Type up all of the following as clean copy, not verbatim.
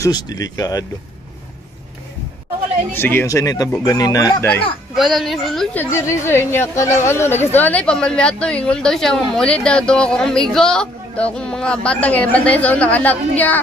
Sus, delikado. Sige, unsa ni tabo ganina, day? Wala ni sulod siya diri sir niya kanang nagsuanay pa man miato ingon daw siya mamulit daw to akong amigo, daw akong mga batang bantay sa unang anak niya.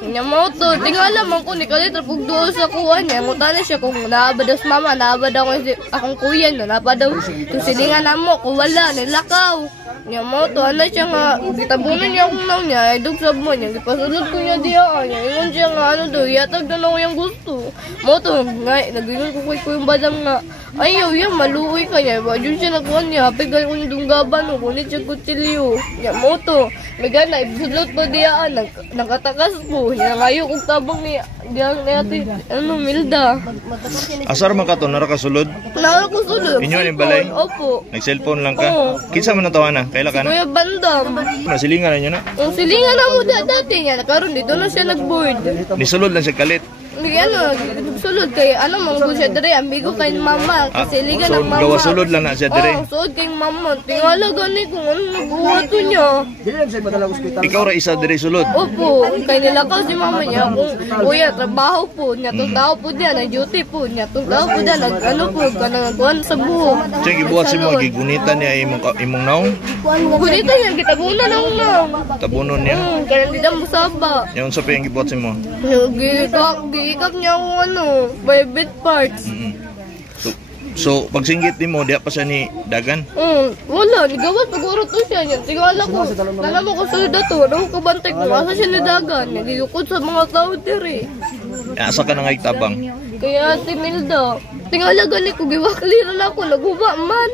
Nya mo to, tingala man ko ni kalit pug duol sa kuha niya. Ngutana siya kung naaba daw sa mama, naaba daw akong kuya na naaba daw tusilingan namo ko wala nilakaw. Nya mo to ana siya nga gitabunan niya akong naw niya, ay dugsab mo niya gipasulod ko niya diha niya. Ingon siya nga daw yatag na lang yang gusto. Mo to nga nagingon ko ko yung badam nga ayaw yan, maluoy ka niya. Yun siya nakuha niya. Hapigan ko yung dunggaban o kunit siya kutsilyo. Niya mo to. May gana, ibsulot pa diyaan. Nakatakas po. Niya ngayon kung tabang niya. Diyan natin, Milda. Asar man ka to, narakasulod? Narakasulod. Inyo yung balay? Opo. Nag-cellphone lang ka? Kinsa man natawa na? Kaila ka na? Kuya Bandam. Nasilingan na nyo na? Ang silingan na mo dati niya. Karon dito na siya nag-board. Nisulod lang siya kalit? Sulod kay manggo siya dire amigo kay mama kasi liga ng mama. Gawa sulod lang na siya dire. Sulod kay mama. Tingala gani kung ano nabuhat niya. Ikaw ra isa dire sulod. Opo, kay nilakaw si mama niya kung kuya trabaho po niya tao po diyan na duty po niya tao po diyan po kanang kuan sa buhok. Siya gibuhat si mo gigunitan niya imong naong. Gunitan niya gitabunan nang naong. Tabunon niya. Kaya hindi mo saba. Yung sa piyang gibuhat si mo. Giikap niya akong private parts. So pagsinggit nimo diha pa siya ni dagan? Wala, nigawas pag-urot to siya niya. Tingala ko, nala mo ko sa dato, daw kabantay ko, asa siya ni dagan. Nagigukod sa mga tao diri. Asa ka na nga itabang? Kaya si Milda, tingala gani ko, giwakliran ako, naguba man.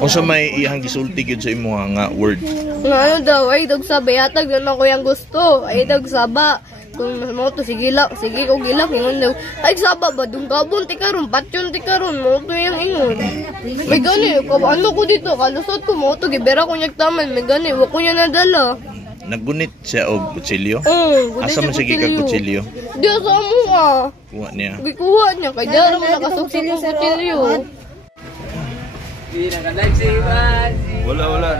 O sa may iyang gisulti gyud sa imo nga word? Nga ano daw, ay dagsaba, yatag na ko yung gusto, ay dagsaba. Kung mo to sige ko gilak ingon daw ay saba ba dung kabon ti karon patyon ti karon mo to yang ingon may gani ko ano ko dito kalusot ko mo to gibera ko nyag taman may gani wa ko nya nadala naggunit siya og kutsilyo asa man sige ka kutsilyo di sa mo kuha niya gikuha niya kay dara mo nakasukso ko kutsilyo wala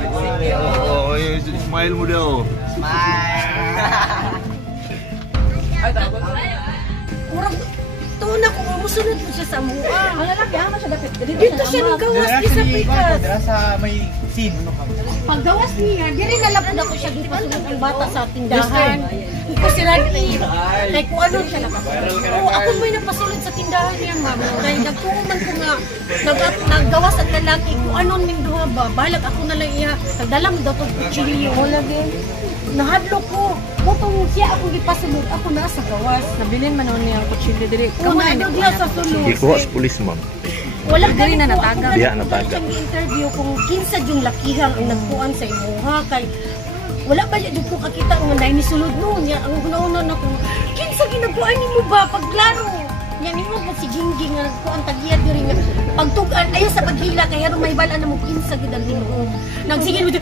smile mo daw Murag tuon ako musunod mo siya sa mua. Ang lalaki ama siya dapat. Dito siya nagawas sa pikas. Sa may scene. Paggawas niya, diri nalapod ako siya dito pasunod ang bata sa tindahan. Ko sila ni kay ko ano siya ako may napasulod sa tindahan niya ma'am. Kay nagtuman ko nga naggawas ang lalaki ko anon ning duha ba. Balag ako na lang iya. Nagdala mo daw tong kutsilyo. Wala din. Nahadlok ko. Kung siya akong gipasulod, ako na sa gawas. Nabilin man niya ang kutsilyo diri. Kamay daw diha sa sulod. ikuha sa pulis ma'am. Wala diri na nataga. Diha nataga. Interview kung kinsa yung lakihang ang nagkuan sa imuha kay wala ba dito ko kakita nga nay ni sulod no niya ang una na ko kinsa ginabuan nimo ba pagklaro nya nimo mo si Gingging nga kuan tagiya diri nga pagtugan ayo sa paghila kay aron may bala na mo kinsa gid ang Ginoo nagsigil mo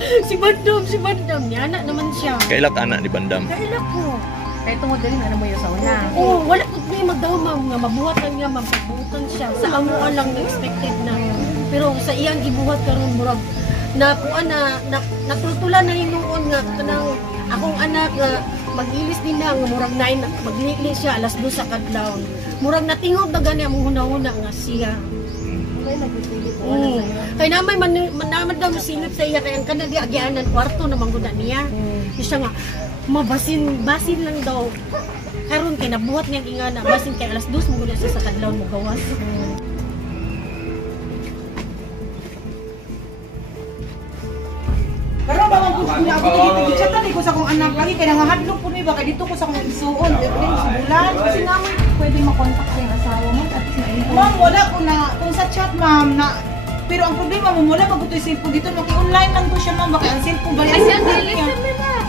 si Bandam niya na naman siya kailak anak ni Bandam kailak ko kay tungod diri na mo sa una wala pud ni magdawmang nga mabuhatan nga mapagbutan siya sa amuan lang expected na pero sa iyang gibuhat karon murag na kuan na natultulan na hinuon nga kanang akong anak nga magilis din na nga murag 9 maglili siya alas 2 sa kadlaw murag natingog na gani among hunahuna nga siya kay namay man daw masilip sa iya kay ang kana di agianan kwarto na mangguna niya siya nga basin lang daw karon kay nabuhat niya ingana basin kay alas 2 mangguna siya sa kadlaw mo gawas pero ba man ko gina ko sa akong anak lagi kay nangahadlok po ni ba kay dito ko sa akong isuon dito sa bulan kasi naman pwede makontak sa asawa mo at ma'am wala ko na kung sa chat ma'am na pero ang problema mo wala magutoy cellphone dito maki-online lang to siya ma'am baka ang cellphone ba yan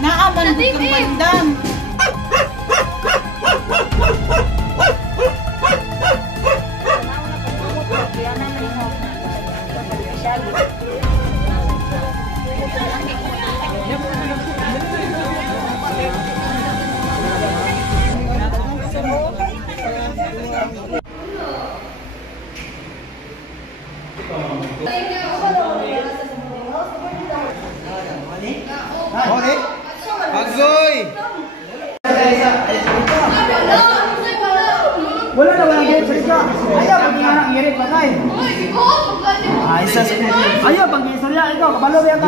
naaman ko kang Bandam Agoy! girit pa kay. Uy, ikaw, magkano mo? Ah, isa sa ayo pag istorya ikaw, kabalo ba ka?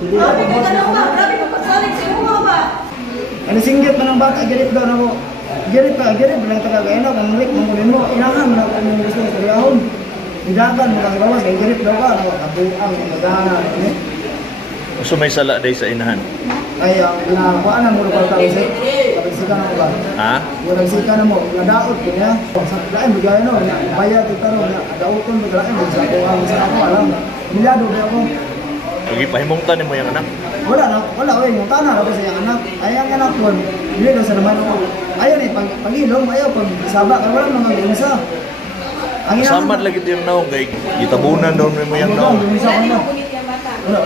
Grabe ka pagsalig sa iyo ba? Ano singgit man ang bata, girit daw na mo. Girit lang taga kaya na, kung ulit, mangulin mo, inahan na kung gusto ng karyahon. Hidagan mo kang gawas, kay girit daw ka, kabuang, magana, So may sala day sa inahan. ay, nakuhaan na mo rin pala sir. Kapagsika na mo ba? Ha? Kapagsika na mo, nadaot ko niya. Sa lain, bigay no, bayad ito ro, nadauton, biglain, sa ako, alam. Milyado ba ako? Pagi pahimungtan mo yung anak. Wala, yung tanah ako sa iyang anak. Ay, ang anak ko, hindi daw sa naman ako. Ayaw ni, pag-ilong, ayaw, pag-saba, kaya wala mga gumisa. Samad lagi yung naong kay gitabunan daw mo yung naong. Gumisa ko na. Wala.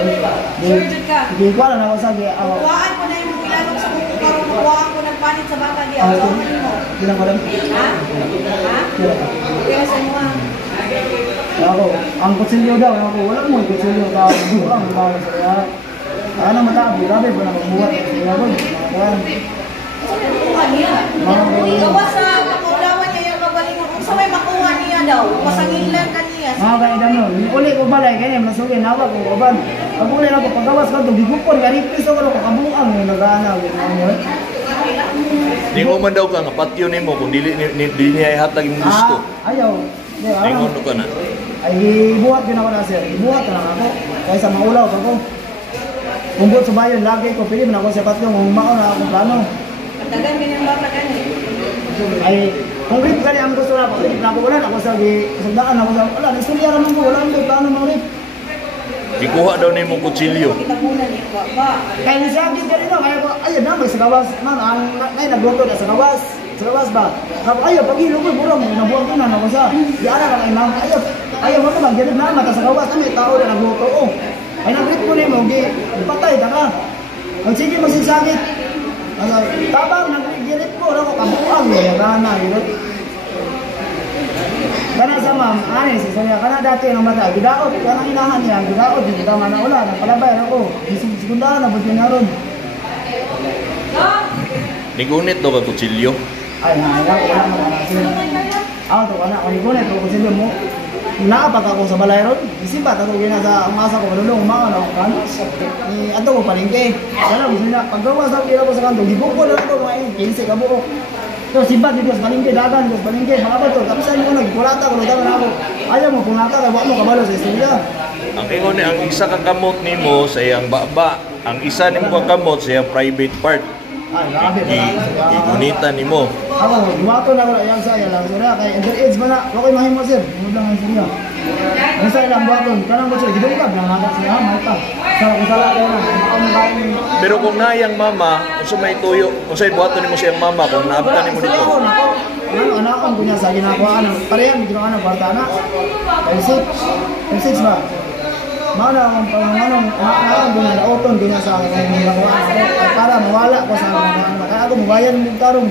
Hindi ko alam ako sabi. Kuhaan ko na yung ilalog sa kuko karon kuhaan ko ng panit sa bata di ako mo. Hindi lang alam. Ha? Kaya sa mo. Ako, ang kutsilyo daw, ako, wala mo yung kutsilyo daw. Ang bago sa kaya. Ano matabi, grabe pa na magbuhat. Kaya ko, Kuha niya. Gawa sa pangulawan niya yung kabalingan. Kung sa may makuha niya daw, masangilan ka niya. mga kaidan nun, uli ko balay, kaya masugin, nawag ko kaban. Pag uli na ko, pagkawas ka ito, gigupon, ganipis ako, kakabuang, nag-aanaw. Di mo man daw ka nga patyo nimo kung dili niya ihatag yung gusto. Ayaw. Ingon ka na. Ay, ibuhat din ako na sir. Ibuhat na ako. Kaysa maulaw ako. Kumbot sa bayan, lagi ko, pili mo na ako sa patyo, umaon na akong plano. Pagdagan din yung bata gani. Ay, kung rip ka ang gusto na ako, rip na ako, wala na ako sa sundaan ako sa, wala, nasulya naman ko, wala akong plano mga rip. Ikuha daw nimo kutsilyo. Kita muna niya ba. Kaya nisagin ka rin no, kaya ko, ayun na, may sagawas, man, ang nagluto na sagawas ba? Sabi, ayaw, pag-ilo ko, mura mo, nabuhan ko na, ako sa, di ala ka kay ma'am, ayaw mo naman, ganit na, mata sagawas, may tao na nagluto, oh. Ay, nag-rip ko na mo, patay, taka. Ang sige, magsisagit. Tabang, nag-rip ko, ako, kabuang, gana, yun. Kana sa ma'am, si Sonia, kana dati ng bata, gidaot, kana inahan niya, gidaot, di tama na wala, nagpalabay ako, sekundahan na, buti nga ron. Nigunit daw ka kutsilyo. Ay, wala mo na sila. Ako to, kana, kanigunit, kung sila mo, naapag ako sa balay ron, isipat ako ginasa, ang masa ko, malulong, umakan ako, kano, ato ko palengke. Kaya gusto nila, paggawa sa kila ko sa kanto, gibuk ko na ito, mga 15 ka buko. So, sibat dito sa palengke, dagan dito sa palengke, mga bato, tapos saan mo nagkulata ko, nagdagan ako. Ayaw mo, kung nata, wala mo kabalo sa istorya. Ang ingon ang isa ka kamot nimo sa iyang baba, ang isa nimo ka kamot sa iyang private part. Ay, grabe ba? Igunita nimo. Ako, duwato na ko na iyang saya lang. Sura, kay underage ba na? Okay, mahimo sir. Muna lang ang surya. Ang saya lang buwaton. Kanang ko sir, gidulkab lang natin siya. May pa. Sa kung sala kayo na. Pero kung nayang mama, kung may tuyo, kung sa'y buhaton nimo siyang mama, kung naabtan nimo dito. Ano, anakan ko niya sa ginagawa. Parehang, ginawa na, kwarta na. L6 ba? Mana ang panganong anakan ko na, auton ko niya sa ginagawa. Para mawala ko sa mga kaya ako, mabayan mo tarong.